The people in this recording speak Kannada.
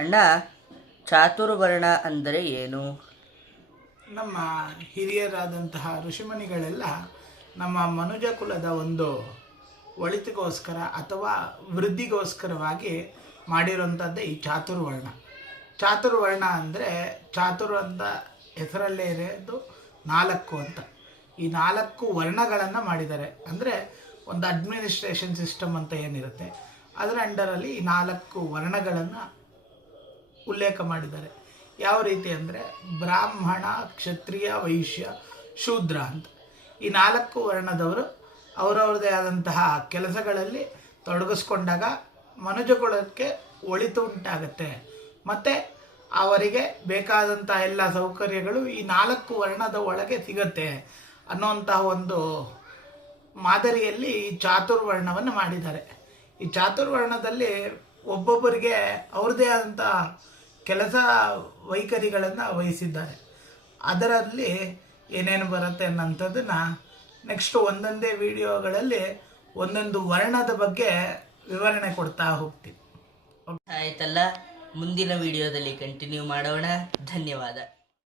ಅಣ್ಣ, ಚಾತುರ್ವರ್ಣ ಅಂದರೆ ಏನು? ನಮ್ಮ ಹಿರಿಯರಾದಂತಹ ಋಷಿಮುನಿಗಳೆಲ್ಲ ನಮ್ಮ ಮನುಜ ಕುಲದ ಒಂದು ಒಳಿತಿಗೋಸ್ಕರ ಅಥವಾ ವೃದ್ಧಿಗೋಸ್ಕರವಾಗಿ ಮಾಡಿರುವಂಥದ್ದೇ ಈ ಚಾತುರ್ವರ್ಣ. ಚಾತುರ್ವರ್ಣ ಅಂದರೆ ಚಾತುರ್ ಅಂತ ಹೆಸರಲ್ಲೇ ಇರೋದು 4 ಅಂತ. ಈ 4 ವರ್ಣಗಳನ್ನು ಮಾಡಿದ್ದಾರೆ. ಅಂದರೆ ಒಂದು ಅಡ್ಮಿನಿಸ್ಟ್ರೇಷನ್ ಸಿಸ್ಟಮ್ ಅಂತ ಏನಿರುತ್ತೆ ಅದರ ಅಂಡರಲ್ಲಿ ಈ 4 ವರ್ಣಗಳನ್ನು ಉಲ್ಲೇಖ ಮಾಡಿದ್ದಾರೆ. ಯಾವ ರೀತಿ ಅಂದರೆ ಬ್ರಾಹ್ಮಣ, ಕ್ಷತ್ರಿಯ, ವೈಶ್ಯ, ಶೂದ್ರ ಅಂತ ಈ 4 ವರ್ಣದವರು ಅವರವ್ರದ್ದೇ ಆದಂತಹ ಕೆಲಸಗಳಲ್ಲಿ ತೊಡಗಿಸ್ಕೊಂಡಾಗ ಮನುಜಕುಲಕ್ಕೆ ಒಳಿತು ಉಂಟಾಗತ್ತೆ ಮತ್ತು ಅವರಿಗೆ ಬೇಕಾದಂಥ ಎಲ್ಲ ಸೌಕರ್ಯಗಳು ಈ 4 ವರ್ಣದ ಒಳಗೆ ಸಿಗತ್ತೆ ಅನ್ನೋಂತಹ ಒಂದು ಮಾದರಿಯಲ್ಲಿ ಈ ಚಾತುರ್ವರ್ಣವನ್ನು ಮಾಡಿದ್ದಾರೆ. ಈ ಚಾತುರ್ವರ್ಣದಲ್ಲಿ ಒಬ್ಬೊಬ್ಬರಿಗೆ ಅವ್ರದ್ದೇ ಆದಂಥ ಕೆಲಸ ವೈಖರಿಗಳನ್ನು ವಹಿಸಿದ್ದಾರೆ. ಅದರಲ್ಲಿ ಏನೇನು ಬರುತ್ತೆ ಅನ್ನೋಂಥದ್ದನ್ನು ನೆಕ್ಸ್ಟ್ ಒಂದೊಂದೇ ವಿಡಿಯೋಗಳಲ್ಲಿ ಒಂದೊಂದು ವರ್ಣದ ಬಗ್ಗೆ ವಿವರಣೆ ಕೊಡ್ತಾ ಹೋಗ್ತೀನಿ. ಆಯ್ತಲ್ಲ, ಮುಂದಿನ ವಿಡಿಯೋದಲ್ಲಿ ಕಂಟಿನ್ಯೂ ಮಾಡೋಣ. ಧನ್ಯವಾದ.